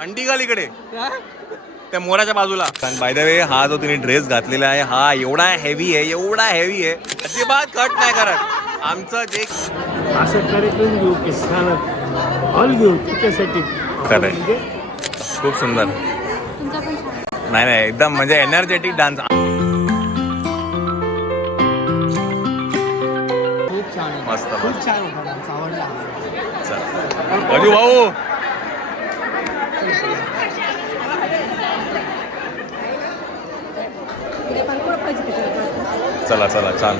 अंडी घाल इकडे त्या मोराच्या बाजूला. बाय द वे हा जो तिने ड्रेस घातलेला आहे हा एवढा हेवी आहे, एवढा हेवी आहे, अजिबात कट नाही करत. आमचं जे असं कार्यक्रम घेऊ की सारा हॉल घेऊ त्याच्यासाठी. खरंय, खूप सुंदर. नाही नाही, एकदम म्हणजे एनर्जेटिक डान्स. खूप छान आहे, मस्त खूप छान होता डान्स, आवडला. चल अजू भाऊ, चला चला छान.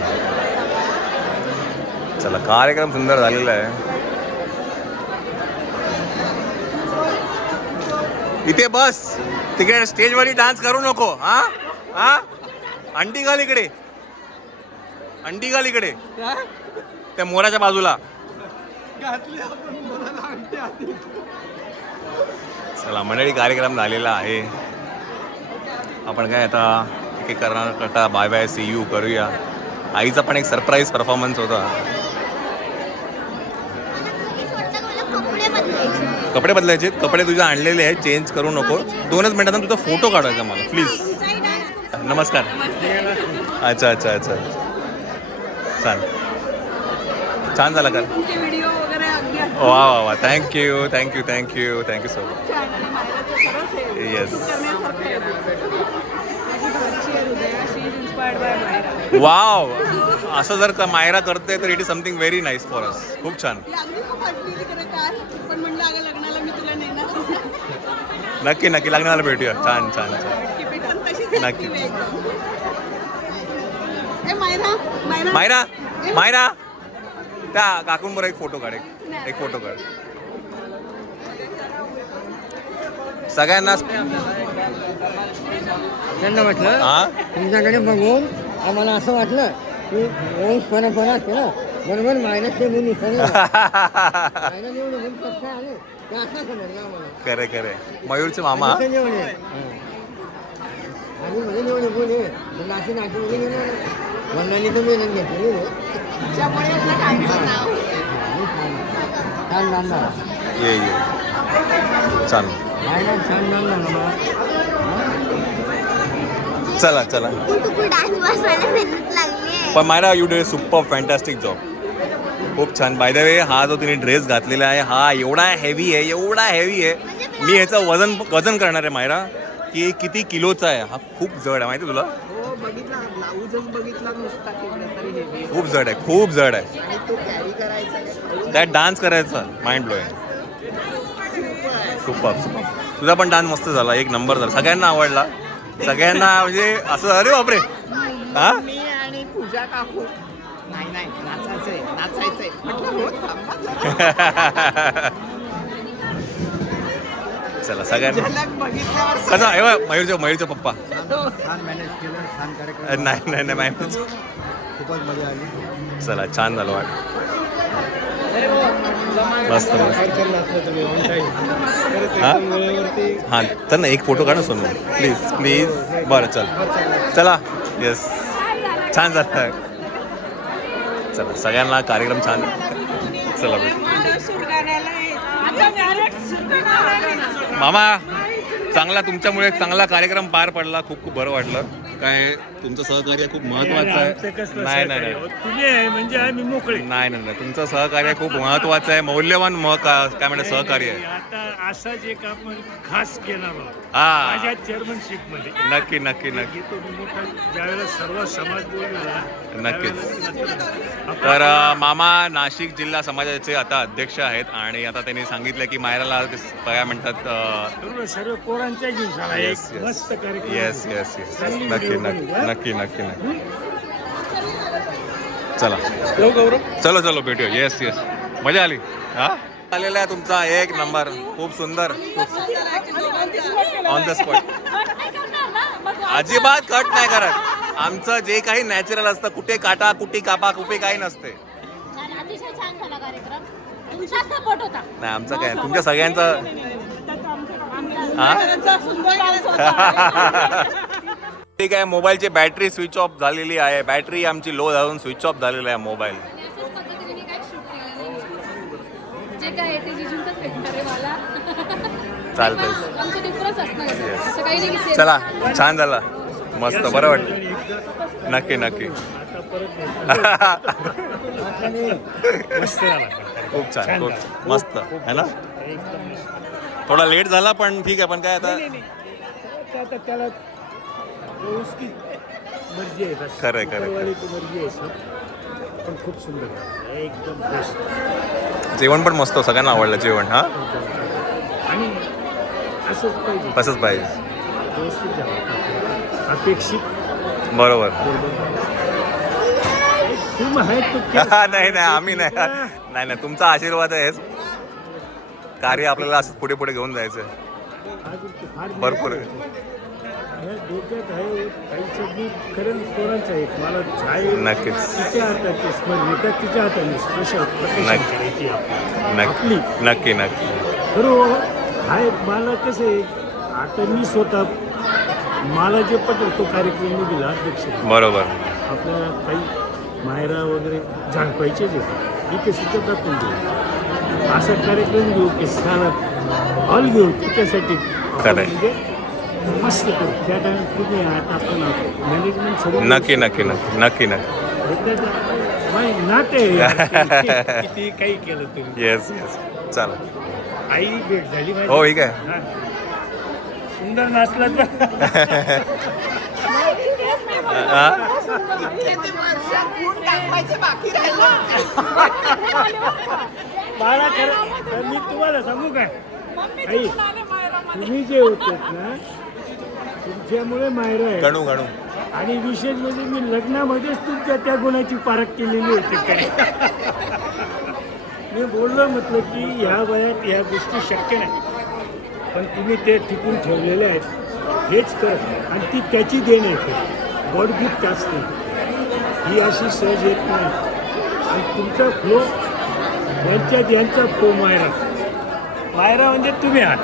चला कार्यक्रम सुंदर झालेला आहे. इथे बस, तिकडे स्टेजवरती डान्स करू नको. हा हा, अंडी घाल इकडे, अंडी घाल इकडे त्या मोराच्या बाजूला. चला मंडळी, कार्यक्रम झालेला आहे. आपण काय आता एक करता बाय बाय सी यू करूया. आईचा पण एक सरप्राईज परफॉर्मन्स होता. कपडे बदलायचे, कपडे तुझे आणलेले आहेत, चेंज करू नको. 2च मिनिटांना तुझा फोटो काढायचा मला प्लीज. नमस्कार. अच्छा अच्छा अच्छा, छान छान झाला का? वा वा वा, thank you thank you thank you thank you so much. Yes, wow. असं जर का मायरा करते तर it is something very nice for us. खूप छान. नक्की नक्की लग्नाला भेटूया. छान छान छान, नक्की. मायरा मायरा, त्या काकूंबरोबर एक फोटो काढ, एक फोटो काढ. सगळ्यांना त्यांना म्हटलं हा तुमच्याकडे बघून आम्हाला असं वाटलं की वंशपरंपरा असते ना, बरोबर मायनसचे मुली करे करे. मयूरचे मामा. वडिलांनी तर मेहनत घेतली. छान नाम झाला. ये ये, छान. छान नाम झाला. चला चला. पण Myra, you did super fantastic job. खूप छान. बाय द वे हा जो तिने ड्रेस घातलेला आहे हा एवढा हेवी आहे, एवढा हेवी आहे. मी ह्याचं वजन करणार आहे मायरा, की किती किलोचा आहे हा. खूप जड आहे, माहिती तुला? खूप जड आहे, खूप जड आहे. त्यात डान्स करायचा, माइंड ब्लोईंग. Super super. तुझा पण डान्स मस्त झाला, एक नंबर झाला, सगळ्यांना आवडला. सगळ्यांना म्हणजे असं, अरे बापरे. हा, मी आणि पूजा काकू नाही नाही नाचायचंय नाचायचंय म्हटलं. चला सगळ्यांना बघितल्यावर कसं आहे मयूरच्या पप्पा. छान मॅनेज केलं, छान कार्यक्रम. नाही नाही नाही मॅनेज. खूपच मजा आली. चला छान झालं वाट. मस्त मस्त. हां तर ना एक फोटो काढा सोनू प्लीज प्लीज. बरं चल चला. येस, छान झालं. चला सगळ्यांना कार्यक्रम छान. चला मामा, चांगला तुमच्यामुळे चांगला कार्यक्रम पार पडला. खूप खूप बरं वाटलं. काय तुमचं सहकार्य खूप महत्वाचं आहे. नाही नाही नाही तुम्ही म्हणजे आम्ही मोकळे. नाही नाही नाही, तुमचं सहकार्य खूप महत्वाचं आहे, मौल्यवान काय म्हणतात सहकार्य आहे. आता असाच एक आपण खास केला हा, माझ्या चेअरमनशिप मध्ये. नक्की नक्की नक्की. ज्यावेळेला सर्व समाज बोलला नक्कीच. तर मामा नाशिक जिल्हा समाजाचे आता अध्यक्ष आहेत आणि आता त्यांनी सांगितलं की मायराला काय म्हणतात सर्व पोरांच्या दिवसाला एक येस मस्त कार्यक्रम. येस येस येस, नक्की नक्की नक्की नक्की नक्की. चला चलो चलो भेटूया. येस येस, मजा आली. हा, आलेला आहे तुमचा एक नंबर, खूप सुंदर. ऑन द स्पॉट, अजिबात कट नाही करत. आमचं जे काही नॅचरल असतं, कुठे काटा कुठे कापा कुठे काही नसते. अतिशय छान झाला कार्यक्रम. तुमचा सपोर्ट होता. नाही आमचं काय, तुमच्या सगळ्यांचं. ठीक आहे. मोबाईलची बॅटरी स्विच ऑफ झालेली आहे. बॅटरी आमची लो जाऊन स्विच ऑफ झालेला आहे मोबाईल. जे काय आहे ते जिजूंचाच भेटणार आहे मला. चालतंय. आमचं डिफरन्स असणार असं काही नाही की चला छान झाला मस्त बरं वाटलं. नक्की नक्की मस्त झाला. खूप छान खूप मस्त आहे ना. थोडा लेट झाला पण ठीक आहे. पण काय आता आता त्याला उसकी मर्जी आहे. खरंय, खरंय. वाली ती मर्जी आहे सर. पण खूप सुंदर आहे. एकदम बेस्ट. जेवण पण मस्त सगळ्यांना आवडलं जेवण. हा आणि असंच पाहिजे. तसंच पाहिजे. व्यवस्थित झालं. अपेक्षित बरोबर. तुम आहे तो नाही नाही आम्ही नाही नाही नाही तुमचा आशीर्वाद आहेच. कार्य आपल्याला असं पुढे पुढे घेऊन जायचं भरपूर आहे. डोक्यात आहे काही मी खरं पोरांचं आहे. मला छाय नक्कीच. तिच्या हाताची स्मरणिका तिच्या हाताने स्पेशल करायची आपली. नक्की नक्की खरं हाय. मला कसं आहे आता मी स्वतः मला जे पटेल तो कार्यक्रम मी दिला अध्यक्ष. बरोबर. आपल्या काही मायरा वगैरे झाडपायचे जे इथे सुद्धा दाखवून देऊ. असा कार्यक्रम घेऊ की सारा हॉल घेऊ त्याच्यासाठी खरं. म्हणजे मस्त करू. त्या टाइम तुम्ही आता आपण मॅनेजमेंट सगळं नक्की नक्की नक्की नक्की नक्की नाते किती काही केलं तुम्ही. येस येस चला. आई भेट झाली माझी. हो ठीक आहे. हा. सुंदर नाचला मला खरं मी तुम्हाला सांगू काय आई तुम्ही जे होतात ना तुमच्यामुळे मायरा आहे. गणू गणू आणि विशेष म्हणजे मी लग्नामध्येच तुमच्या त्या गुणाची पारख केलेली होती काय. मी बोललो म्हटलं की ह्या वयात ह्या गोष्टी शक्य नाही पण तुम्ही ते टिकून ठेवलेले आहेत हेच कर. आणि ती त्याची देण आहे. गॉड गिफ्ट असते ही अशी सहज येत नाही. आणि तुमचा फ्लो यांचा फ्लो मायरा म्हणजे तुम्ही आहात.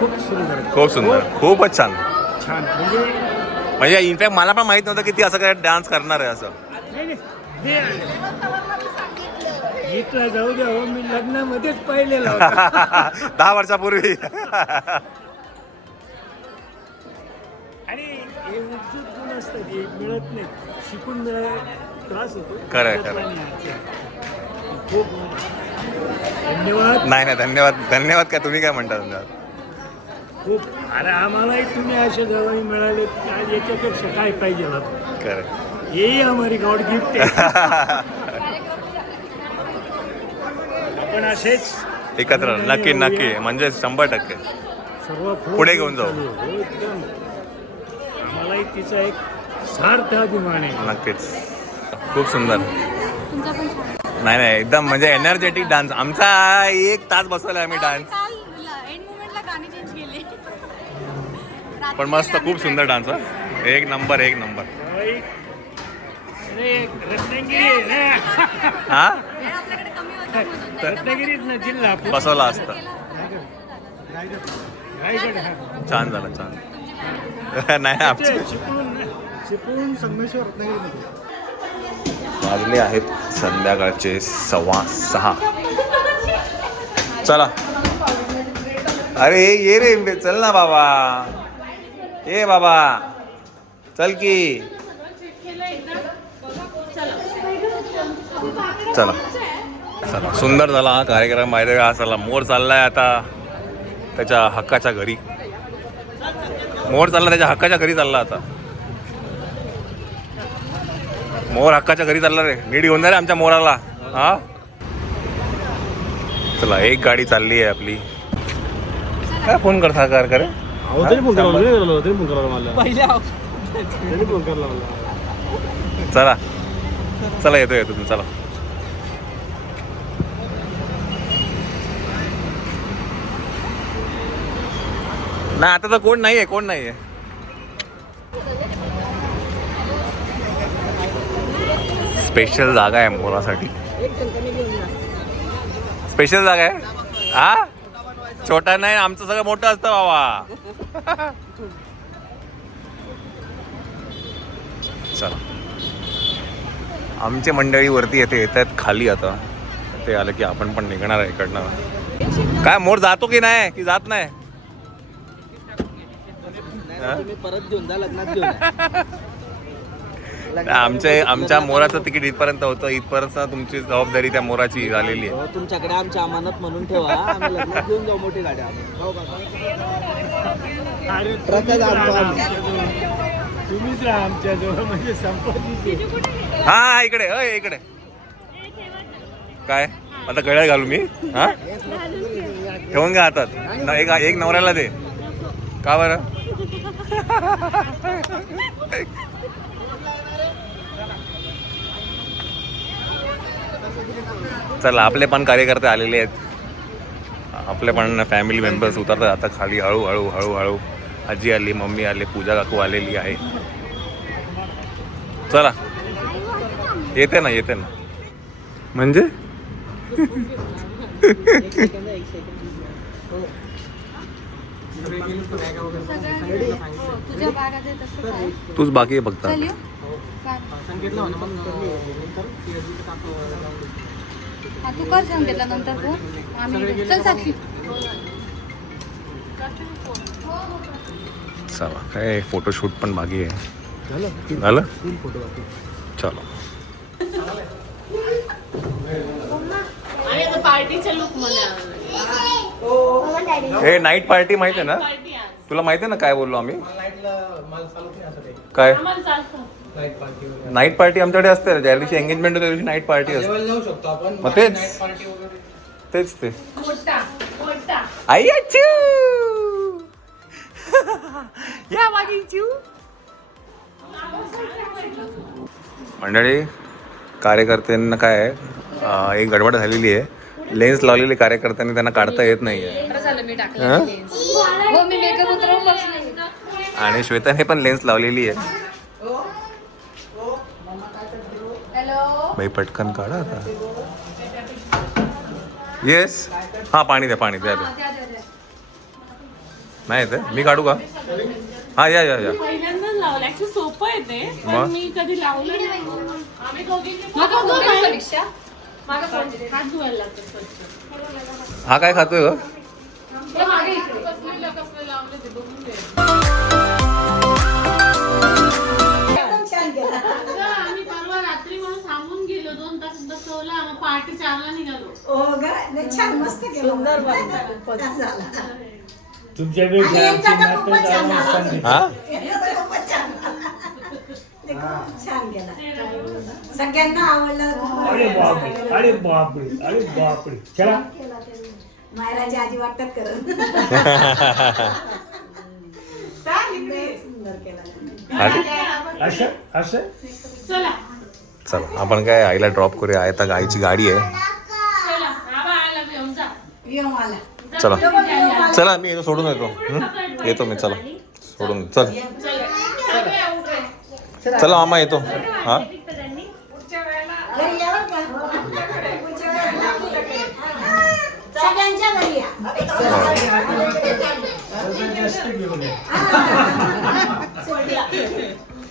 खूप सुंदर खूप सुंदर खूपच छान. छान म्हणजे इनफॅक्ट मला पण माहित नव्हतं की ती असं काय डान्स करणार आहे असं. नाही इथला जाऊ द्या हो. मी लग्नामध्येच पाहिलेला होता. 10 वर्षापूर्वी. आणि हे उद्युत गुण असतात हे मिळत नाही. शिकून मिळायला त्रास होतो. खरंय. खूप धन्यवाद. नाही धन्यवाद काय तुम्ही काय म्हणता. धन्यवाद खूप. अरे आम्हालाही तुम्ही असे जवळ मिळाले आज याच्यापेक्षा काय पाहिजे आता. खरं. यही हमारी गॉड गिफ्ट आहे. आपण असेच एकत्र नक्की नक्की म्हणजे 100% सर्व पुढे घेऊन जाऊ. एकदम आम्हालाही तिचा एक सार्थ अभिमान आहे. नक्कीच. खूप सुंदर. तुमचा पण छान. नाही एकदम म्हणजे एनर्जेटिक डान्स. आमचा 1 तास बसवला आम्ही डान्स. काल एंड मोमेंटला गाणी चेंज केले. पण मस्त खूप सुंदर डान्स. एक नंबर. अरे रत्नागिरी हा आपल्याकडे कमी होतं. रत्नागिरीच ना जिल्हा बसवला असतं. रायगड हा. छान झालं छान. नाही आमची चिपळूण संगमेश्वर रत्नागिरीमध्ये. वाजले आहेत संध्याकाळचे 6:15. चला अरे ये रे चल ना बाबा. ये बाबा चल की. चला चला सुंदर झाला हा कार्यक्रम. माहिती का चला मोर चाललाय आता त्याच्या हक्काच्या घरी. मोर चालला त्याच्या हक्काच्या घरी चालला आता. मोर हक्काच्या घरी चालला रे. नीट घेऊन जा रे आमच्या मोराला. हा चला एक गाडी चालली आहे आपली. काय फोन कर साकार करे. चला चला येतो तुम्ही चला. नाही आता तर कोण नाहीये. स्पेशल जागा आहे मोरासाठी. स्पेशल जागा आहे. हा छोटा नाही आमचं सगळं मोठं असतं बाबा. चला आमची मंडळी वरती येतात खाली आता. ते आलं की आपण पण निघणार आहे इकडनं. काय मोर जातो की नाही की जात नाही हा? तुम्ही परत घेऊन जा लग्नात घेऊन आमच्या मोराचं तिकीट इथपर्यंत होतं. इथपर्यंत तुमची जबाबदारी त्या मोराची झालेली आहे. हो, तुमच्याकडे आमची अमानत म्हणून ठेवा. आम्ही लग्नात घेऊन जाऊ मोठी गाडी आणून. हो का? अरे ट्रकच आणतो आम्ही. तुम्हीच राहा आमच्याजवळ म्हणजे संपत्ती. हा इकडे इकडे काय आता गळ्यात घालू मी हा ठेवून घ्या हातात एक नवऱ्याला दे का बरं चला आपले पण कार्यकर्ते आलेले आहेत. आपले पण फॅमिली मेंबर्स उतरतात आता खाली हळूहळू हळूहळू. आजी आली, मम्मी आले, पूजा काकू आलेली आहे. चला येते ना म्हणजे तुझ्या बागा देत असं काय? तूच बाकी आहे फक्त. चल येऊ. काय? हा, तू कर सांगितलं नंतर फोन आम्ही चल साक्षी. चला काय फोटोशूट पण बाकी आहे. झालं चलो. पार्टीच्या लुक मध्ये हे नाईट पार्टी माहिती आहे ना तुला? माहिती आहे ना काय बोललो आम्ही? काय नाईट पार्टी आमच्याकडे असते. ज्या दिवशी एंगेजमेंट होते त्या दिवशी नाईट पार्टी असते. मग तेच ते आई अच्छू या माझी चू. मंडळी कार्यकर्त्यांना काय आहे एक गडबड झालेली आहे. लेन्स लावलेले कार्यकर्त्यांनी त्यांना काढता येत नाहीये. हो मी मेकअप उतरवून बसले. आणि श्वेताने पण लेन्स लावलेली आहे. हॅलो बाई पटकन काढा आता. येस हा पाणी द्या द्या. नाही येते मी काढू का? हा या पहिल्यांदाच लावलं. ऍक्च्युली सोपं आहे ते पण मग? मी कधी लावलं नाही. आम्ही दोघी हात धुवायला लागतात स्वच्छ. हा काय खातोय ग? कसले लावले ते बघून घे. आम्ही परवा रात्री म्हणून थांबून गेलो 2 तास बसवला मग पहाटे 4ला निघालो. तुमच्यापेक्षा आमची नातं जास्त हा सगळ्यांना आवडलं. अरे बापरे चला मायराजी आजी वाटतात करत सुंदर केला. असं चला चला आपण काय आईला ड्रॉप करूया. आता आईची गाडी आहे. चला आबा आला घेऊन जा. येऊ मला चला मी येतो सोडून येतो मी. चला सोडून चल. चला मामा येतो. हा सगळ्यांच्या घरी या.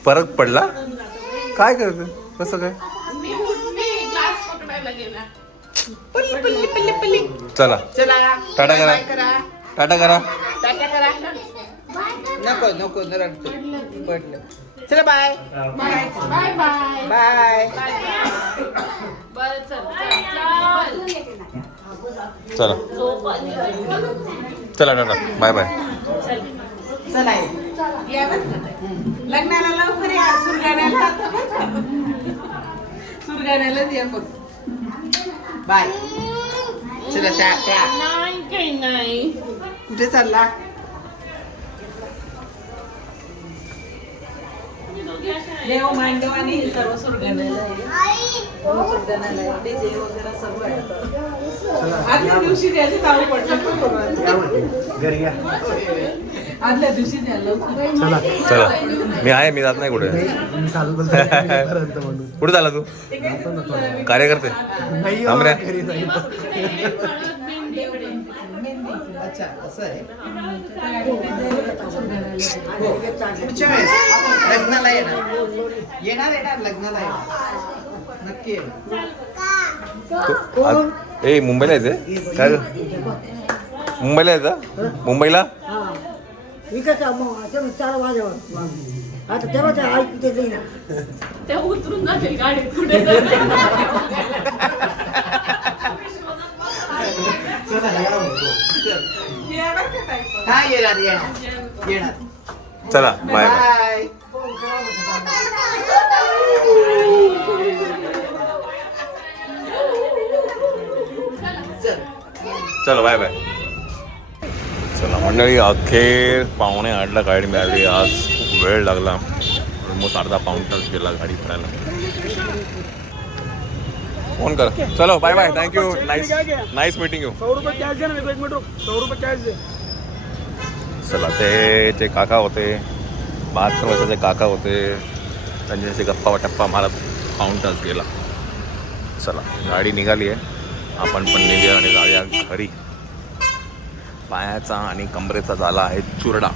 फरक पडला काय करते कसं काय? मी ग्लास पकडायला गेला. चला टाटा करा. टाटा करा. नको रडतो पडलं. चला बाय बाय बाय बाय. बरं चल चला चला टाटा बाय बाय. चला या बरं. लग्नाला लवकर या. सुरगाण्यालाच या बघ. बाय. चला त्या नाही काही नाही. कुठे चालला? देव मांडव आणि सर्व सुरगाण्याला सर्व आहे. आदल्या दिवशी द्यायचं नाव पडलं. आदल्या दिवशी द्यायला चला मी आहे. मी जात नाही कुठे. कुठे झाला तू? कार्यकर्ते थांब रे. अच्छा असं आहे. पुढच्या वेळेस लग्नाला येणार लग्नाला येणार नक्की येणार. आज ए मुंबईला यायचं काय मुंबईला यायचं मुंबईला हा विकायचा मग 4 वाजेवर आता तेव्हा ते ऐकू देत नाही ना. ते उतरून जातील गाडीत कुठे काय येणार चला बाय बाय चलो बाय बाय चला मंडळी अखेर 7:45ला गाडी मिळाली. आज खूप वेळ लागला ऑलमोस्ट अर्धा पाऊण तास गेला गाडी भरायला. फोन करा. चलो bye bye thank you nice meeting you. 100 रुपये कॅश दे ना. 1 मिनिट 100 रुपये कॅश दे. चला ते काका होते 72 वर्षाचे काका होते. त्यांच्याशी गप्पा टप्पा मारत पाऊण तास गेला. चला गाडी निघाली आहे. आपण पण निघूया आणि जाऊया घरी. पायाचा आणि कमरेचा झाला आहे चुरडा.